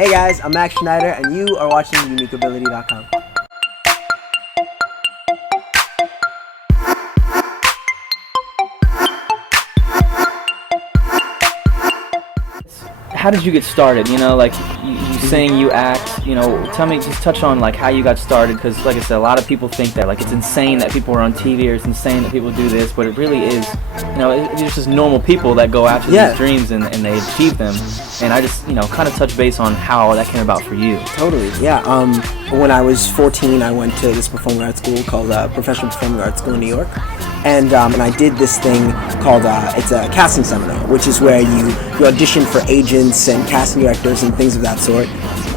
Hey guys, I'm Max Schneider, and you are watching Uneeqability.com. How did you get started? You know, like you sing, you act. You know, tell me, just touch on like how you got started, because like I said, a lot of people think that like it's insane that people are on TV, or it's insane that people do this, but it really is. You know, it's just normal people that go after these dreams and they achieve them. And I just, you know, kind of touch base on how that came about for you. Totally, yeah. When I was 14, I went to this performing arts school called Professional Performing Arts School in New York. And I did this thing called, it's a casting seminar, which is where you audition for agents and casting directors and things of that sort.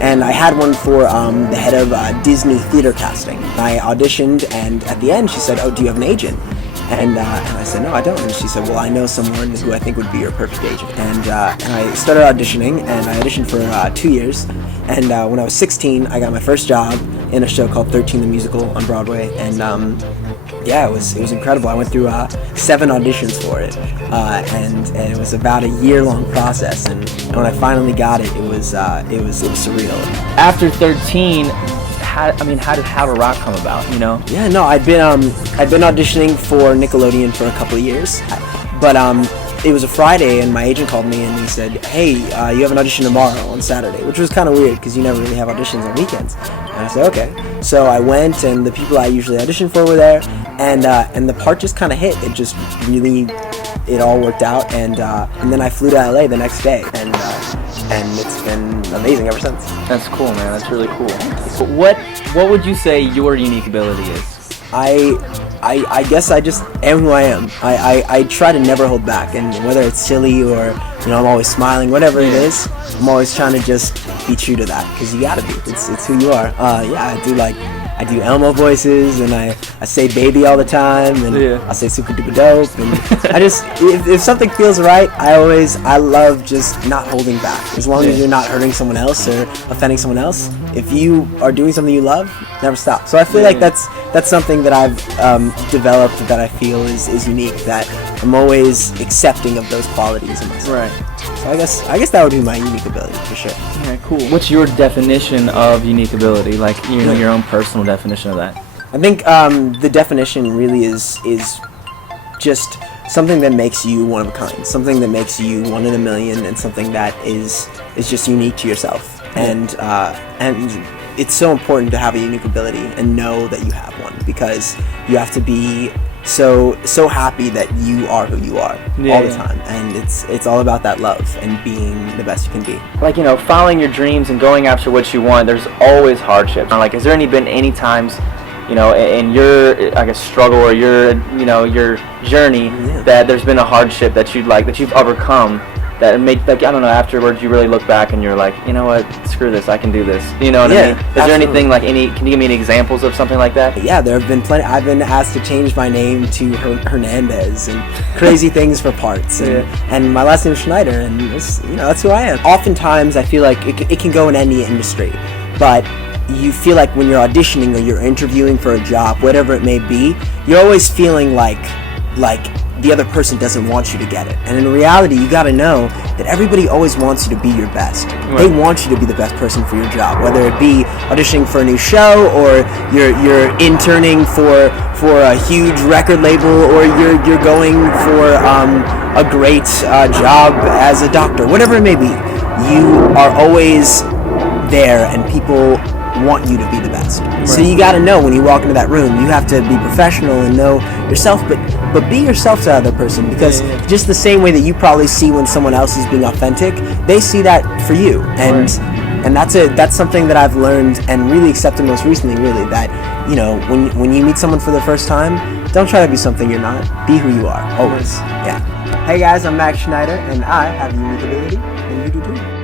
And I had one for the head of Disney theater casting. I auditioned, and at the end she said, "Oh, do you have an agent?" And I said, "No, I don't." And she said, "Well, I know someone who I think would be your perfect agent." And I started auditioning, and I auditioned for 2 years. And when I was 16, I got my first job in a show called 13 the Musical on Broadway. And yeah, it was incredible. I went through 7 auditions for it, and it was about a year-long process. And when I finally got it, it was surreal. After 13. How did How to Rock come about, you know? Yeah, no, I'd been auditioning for Nickelodeon for a couple of years, but it was a Friday, and my agent called me and he said, "Hey, you have an audition tomorrow on Saturday," which was kind of weird because you never really have auditions on weekends. And I said, "Okay." So I went, and the people I usually audition for were there, and the part just kind of hit. It just really, it all worked out, and then I flew to LA the next day, and it's been amazing ever since. That's cool, man. That's really cool. But what would you say your unique ability is? I guess I just am who I am. I try to never hold back, and whether it's silly or, you know, I'm always smiling, whatever it is, I'm always trying to just be true to that, because you gotta be. It's who you are. Yeah, I do Elmo voices, and I say baby all the time, and I say super duper dope, and I just, if something feels right, I love just not holding back. As long as you're not hurting someone else or offending someone else, if you are doing something you love, never stop. So I feel like that's something that I've developed that I feel is unique, that I'm always accepting of those qualities in myself. Right. So I guess that would be my unique ability for sure. Yeah, cool. What's your definition of unique ability? Like, you know, your own personal definition of that. I think the definition really is just something that makes you one of a kind, something that makes you one in a million, and something that is just unique to yourself. And it's so important to have a unique ability and know that you have one, because you have to be so happy that you are who you are all the time, and it's all about that love and being the best you can be. Like, you know, following your dreams and going after what you want, there's always hardships. Like, has there been any times, you know, in your, I guess, struggle or your journey, that there's been a hardship that you've overcome, that made, like, I don't know, afterwards you really look back and you're like, you know what, screw this, I can do this. You know what I mean? Is there anything like can you give me any examples of something like that? Yeah, there have been plenty. I've been asked to change my name to Hernandez, and crazy things for parts, and my last name is Schneider, and that's who I am. Oftentimes I feel like it can go in any industry, but you feel like when you're auditioning or you're interviewing for a job, whatever it may be, you're always feeling like the other person doesn't want you to get it. And in reality, you gotta know that everybody always wants you to be your best. Right. They want you to be the best person for your job, whether it be auditioning for a new show, or you're interning for a huge record label, or you're going for a great job as a doctor, whatever it may be. You are always there, and people want you to be the best. Right. So you got to know when you walk into that room, you have to be professional and know yourself, but be yourself to the other person, because just the same way that you probably see when someone else is being authentic, they see that for you. And and that's something that I've learned and really accepted most recently, really, that, you know, when you meet someone for the first time, don't try to be something you're not. Be who you are, always. Yeah. Hey guys, I'm Max Schneider, and I have a unique ability, and you do too.